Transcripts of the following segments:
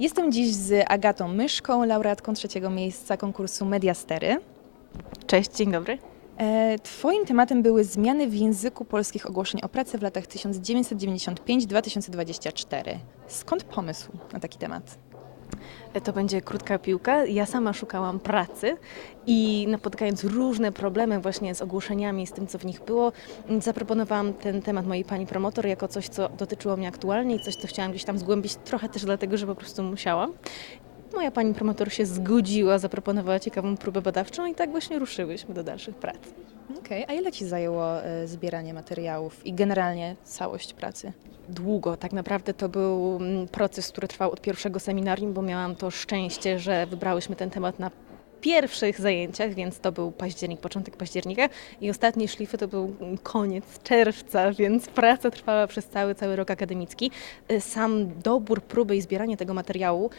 Jestem dziś z Agatą Myszką, laureatką trzeciego miejsca konkursu Mediastery. Cześć, dzień dobry. E, Twoim tematem były zmiany w języku polskich ogłoszeń o pracę w latach 1995-2024. Skąd pomysł na taki temat? To będzie krótka piłka. Ja sama szukałam pracy i napotykając różne problemy właśnie z ogłoszeniami, z tym, co w nich było, zaproponowałam ten temat mojej pani promotor jako coś, co dotyczyło mnie aktualnie i coś, co chciałam gdzieś tam zgłębić, trochę też dlatego, że po prostu musiałam. Moja pani promotor się zgodziła, zaproponowała ciekawą próbę badawczą i tak właśnie ruszyłyśmy do dalszych prac. Okej, a ile Ci zajęło e, zbieranie materiałów i generalnie całość pracy? długo. Tak naprawdę to był mm, proces, który trwał od pierwszego seminarium, bo miałam to szczęście, że wybrałyśmy ten temat na pierwszych zajęciach, więc to był październik, początek października i ostatnie szlify to był koniec czerwca, więc praca trwała przez cały, cały rok akademicki. Y, Sam dobór próby i zbieranie tego materiału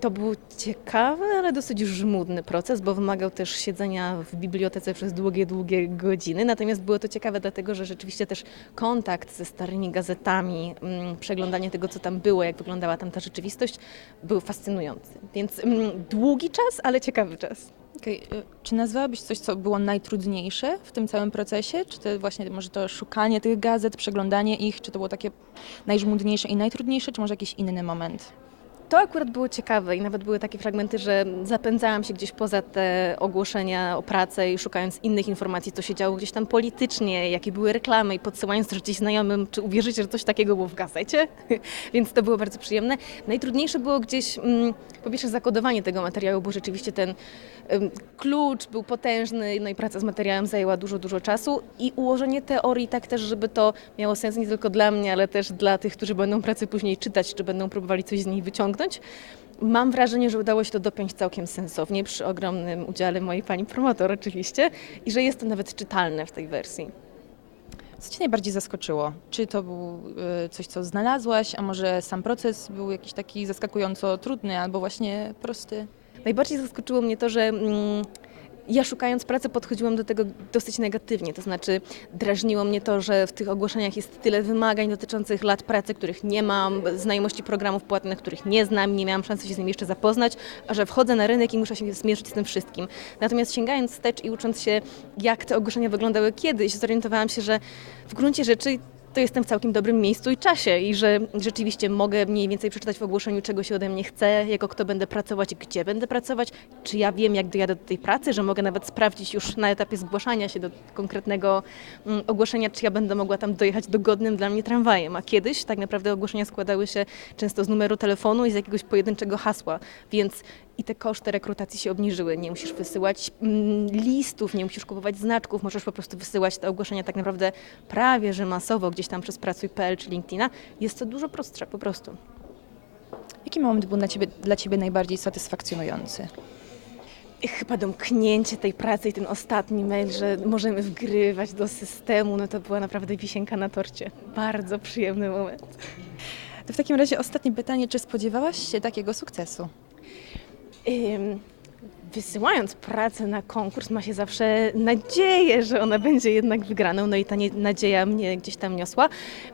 to był ciekawy, ale dosyć żmudny proces, bo wymagał też siedzenia w bibliotece przez długie, długie godziny. Natomiast było to ciekawe, dlatego że rzeczywiście też kontakt ze starymi gazetami, mm, przeglądanie tego, co tam było, jak wyglądała tam ta rzeczywistość, był fascynujący. Więc mm, długi czas, ale ciekawy czas. E, Czy nazwałabyś coś, co było najtrudniejsze w tym całym procesie? Czy to właśnie może to szukanie tych gazet, przeglądanie ich, czy to było takie najżmudniejsze i najtrudniejsze, czy może jakiś inny moment? To akurat było ciekawe i nawet były takie fragmenty, że zapędzałam się gdzieś poza te ogłoszenia o pracę i szukając innych informacji, co się działo gdzieś tam politycznie, jakie były reklamy i podsyłając też gdzieś znajomym, czy uwierzycie, że coś takiego było w gazecie, więc to było bardzo przyjemne. Najtrudniejsze było gdzieś, mm, po pierwsze zakodowanie tego materiału, bo rzeczywiście ten em, klucz był potężny, no i praca z materiałem zajęła dużo, dużo czasu i ułożenie teorii tak też, żeby to miało sens nie tylko dla mnie, ale też dla tych, którzy będą pracę później czytać, czy będą próbowali coś z niej wyciągnąć. Mam wrażenie, że udało się to dopiąć całkiem sensownie, przy ogromnym udziale mojej pani promotor oczywiście i że jest to nawet czytalne w tej wersji. Co Cię najbardziej zaskoczyło? Czy to był e, coś, co znalazłaś, a może sam proces był jakiś taki zaskakująco trudny albo właśnie prosty? Najbardziej zaskoczyło mnie to, że mm, ja szukając pracy podchodziłam do tego dosyć negatywnie, to znaczy drażniło mnie to, że w tych ogłoszeniach jest tyle wymagań dotyczących lat pracy, których nie mam, znajomości programów płatnych, których nie znam, nie miałam szansy się z nimi jeszcze zapoznać, a że wchodzę na rynek i muszę się zmierzyć z tym wszystkim. Natomiast sięgając wstecz i ucząc się, jak te ogłoszenia wyglądały kiedyś, zorientowałam się, że w gruncie rzeczy to jestem w całkiem dobrym miejscu i czasie i że rzeczywiście mogę mniej więcej przeczytać w ogłoszeniu, czego się ode mnie chce, jako kto będę pracować, gdzie będę pracować, czy ja wiem, jak dojadę do tej pracy, że mogę nawet sprawdzić już na etapie zgłaszania się do konkretnego mm, ogłoszenia, czy ja będę mogła tam dojechać dogodnym dla mnie tramwajem. A kiedyś tak naprawdę ogłoszenia składały się często z numeru telefonu i z jakiegoś pojedynczego hasła, więc i te koszty rekrutacji się obniżyły. Nie musisz wysyłać mm, listów, nie musisz kupować znaczków, możesz po prostu wysyłać te ogłoszenia tak naprawdę prawie że masowo gdzieś tam przez Pracuj.pl czy LinkedIna. Jest to dużo prostsze po prostu. Jaki moment był dla Ciebie, dla ciebie najbardziej satysfakcjonujący? Chyba domknięcie tej pracy i ten ostatni mail, że możemy wgrywać do systemu, no to była naprawdę wisienka na torcie. Bardzo przyjemny moment. To w takim razie ostatnie pytanie, czy spodziewałaś się takiego sukcesu? Wysyłając pracę na konkurs, ma się zawsze nadzieję, że ona będzie jednak wygraną, no i ta nadzieja mnie gdzieś tam niosła.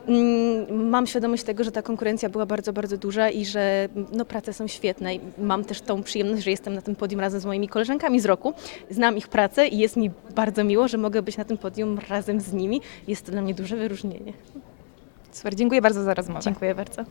Ym, Mam świadomość tego, że ta konkurencja była bardzo, bardzo duża i że no, prace są świetne. I mam też tą przyjemność, że jestem na tym podium razem z moimi koleżankami z roku. Znam ich pracę i jest mi bardzo miło, że mogę być na tym podium razem z nimi. Jest to dla mnie duże wyróżnienie. Super, dziękuję bardzo za rozmowę. Dziękuję bardzo.